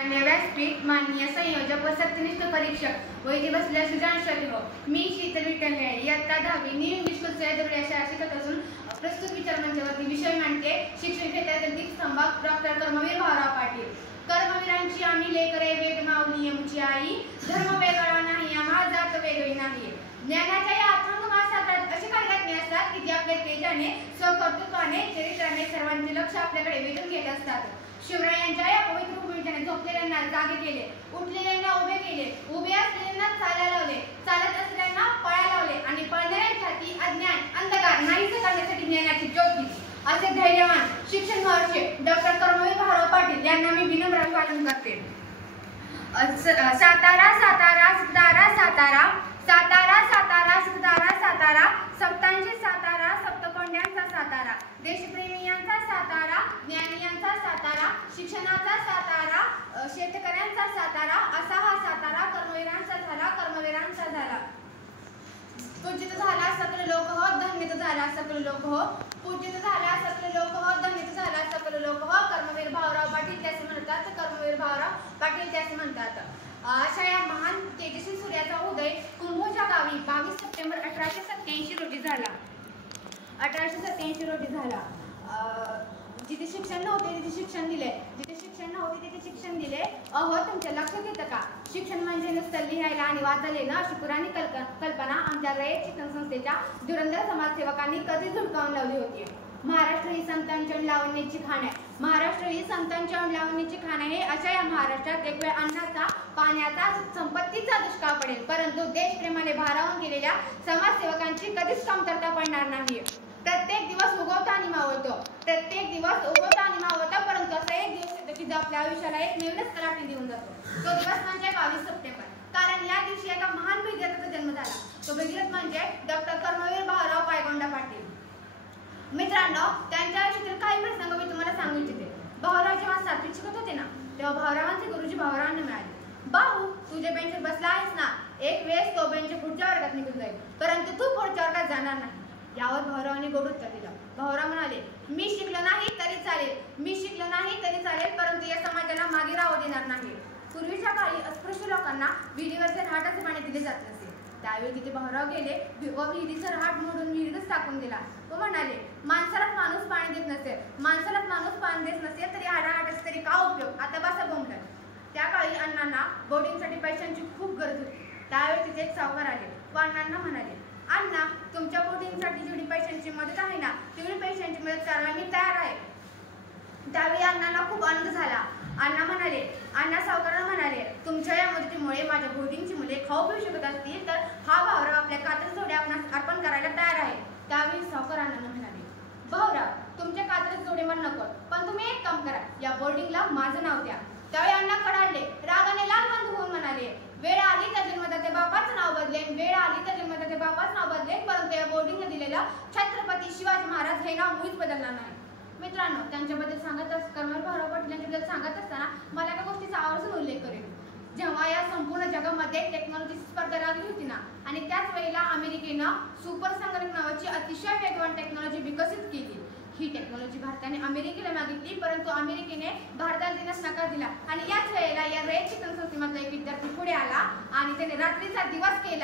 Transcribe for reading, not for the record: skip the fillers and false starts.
माननीय व्यासपीठ, माननीय संयोजक व सत्यनिष्ठ परीक्षक व इथे बसलेल्या सुजाण हो, मी शीतल विठ्ठल इयत्ता 10वी न्यू इंग्लिश स्कूल सह्याद्री या शाळा शिकत असून प्रस्तुत विचारमंचावरती विषय मांडते शिक्षण क्षेत्रातील दीपस्तंभक डॉक्टर कर्मवीर भाऊराव पाटील। कर्मवीरांची आम्ही लेकरे, वेद माऊली आमची आई, धर्म वेगळा नाही आम्हा, जात वेगळी नाही। ज्ञानाच्या या अथांग महासागरात असे काही घटने असतात की जे आपल्या तेजाने, स्वकर्तृत्वाने, चरित्राने सर्वांचे लक्ष आपल्याकडे वेधून घेत असतात। शिवरायांच्या या पवित्र भूमीने झोपलेल्यांना जागे केले, उठलेल्यांना उभे केले, उभे असलेल्यांना चालायला लावले, चालत असलेल्यांना पळायला लावले आणि पळणाऱ्यांसाठी अज्ञान अंधकार नाहीसे करण्यासाठी ज्ञानाची ज्योत दिली। असे धैर्यवान शिक्षण महर्षी डॉक्टर कर्मवीर भाऊराव पाटील यांना मी विनम्र अभिवादन करते। सातारा सातारा सातारा सातारा सातारा सातारा सातारा सातारा सप्तांचे सातारा, सप्तकोंड्यांचा सातारा, देशप्रेमियांचा सातारा, ज्ञानियांचा सातारा, शिक्षणाचा सातारा, शेतकऱ्यांचा सातारा, असा हा सातारा कर्मवीरांचा झाला, कर्मवीरांचा झाला। पूजित झाला सकल लोक हो, धन्यत झाला सकल लोक हो, पूजित झाला सकल लोक हो, धन्यत झाला सकल लोक हो। कर्मवीर भाऊराव पाटील त्याचे म्हणतात, कर्मवीर भाऊराव पाटील त्याचे म्हणतात। अशा या महान तेजस्वी सूर्याचा उदय कुंभोच्या गावी 22 सप्टेंबर 1887 रोजी झाला। 1887 रोजी झाला। जिथे शिक्षण नव्हते तिथे शिक्षण दिले, जिथे शिक्षण नव्हते तिथे शिक्षण दिले। अहो, तुमच्या लक्षात येतं का? शिक्षण म्हणजे नुसतं लिहायला आणि वाचायला येणं अशी पुराणी कल्पना आमच्या रयत शिक्षण संस्थेच्या धुरंधर समाजसेवकांनी कधी झुडकावून लावली होती। महाराष्ट्र ही संतांच्या लावणीची खाण आहे, महाराष्ट्र ही संतांच्या लावणीची खाण आहे। अशा या महाराष्ट्रात एक वेळ अन्नाचा, पाण्याचा, संपत्तीचा दुष्काळ पडेल, परंतु देशप्रेमाने भारावून गेलेल्या समाजसेवकांची कधीच कमतरता पडणार नाही। प्रत्येक दिवस उगवतो आणि मावळतो, प्रत्येक दिवस उगवतो आणि मावळतो, परंतु असा एक दिवस येतो की जो आपल्या आयुष्याला एक नवीनच तलाठी देऊन जातो। तो दिवस म्हणजे 22 सप्टेंबर, कारण या दिवशी एका महान भगीरथाचा जन्म झाला। तो भगीरथ म्हणजे डॉक्टर कर्मवीर भाऊराव पायगोंडा पाटील। मित्रांनो, त्यांच्या आयुष्यातील काही प्रसंग मी तुम्हाला सांगू इच्छिते। भाऊराव जेव्हा 7वीत शिकत होते ना, तेव्हा भाऊरावांचे गुरुजी भाऊरावांना मिळाले। भाऊ, तुझ्या बेंचवर बसला आहेस ना, एक वेळेस तो बेंच पुढच्या वर्गात निघून जाईल, परंतु तू पुढच्या वर्गात जाणार नाही। यावर भाऊरावांनी गोड उत्तर दिलं। भाऊराव म्हणाले, मी शिकलो नाही तरी चालेल, मी शिकलो नाही तरी चालेल, परंतु या समाजाला मागे राहू देणार नाही। पूर्वीच्या काळी अस्पृश्य लोकांना विहिरीवरचे रहाटाचे पाणी दिले जात नसे। त्यावेळी तिथे भाऊराव गेले व विहिरीचा रहाट मोडून विहिरीतच टाकून दिला व म्हणाले, माणसालाच माणूस पाणी देत नसेल, माणसालाच माणूस पाणी देत नसेल तरी हाडाहाटाचा तरी का उपयोग, आता बसा बोंबलत। त्या काळी अण्णांना बोर्डिंगसाठी पैशांची खूप गरज होती। त्यावेळी तिथे एक सावकार आले व अण्णांना म्हणाले, अण्णा, तुमच्या बोर्डिंगसाठी जेवढी पैशांची मदत आहे ना, तेवढी पैशांची मदत करायला मी तयार आहे। त्यावेळी अण्णांना खूप आनंद झाला। अण्णा सावकारांना म्हणाले, तुमच्या या मदतीमुळे माझ्या बोर्डिंगची मुले खाऊ पिऊ शकत असतील तर हा भाऊराव आपल्या कात्रज जोडे आपणास अर्पण करायला तयार आहे। त्यावेळी सावकार अण्णांना म्हणाले, भाऊराव, तुमच्या कात्रज जोडे मला नको, पण तुम्ही एक काम करा, या बोर्डिंगला माझं नाव द्या। त्यावेळी अण्णा कडाडले, रागाने लालबंद होऊन म्हणाले, वेळ आली तर जन्मदाते बापाचं नाव बदलेन, वेळ आली तर जन्मदाते बापाचं नाव बदलेन, परंतु या बोर्डिंगला दिलेलं छत्रपती शिवाजी महाराज हे नाव मुळीच बदलणार नाही। मित्रांनो, त्यांच्याबद्दल कर्मवीर भाऊराव पाटील यांच्याबद्दल सांगत असताना मला एका गोष्टीचा आवर्जून उल्लेख करेन। जेव्हा या संपूर्ण जगामध्ये टेक्नॉलॉजीची स्पर्धा लागली होती ना, आणि त्याच वेळेला अमेरिकेनं सुपर संगणक नावाची अतिशय वेगवान टेक्नॉलॉजी विकसित केली। ही टेक्नॉलॉजी भारताने अमेरिकेला मागितली, परंतु अमेरिकेने भारताला देण्यास नकार दिला। आणि याच वेळेला या रयत शिक्षण संस्थेमधला एक विद्यार्थी पुढे आला आणि त्याने रात्रीचा दिवस केला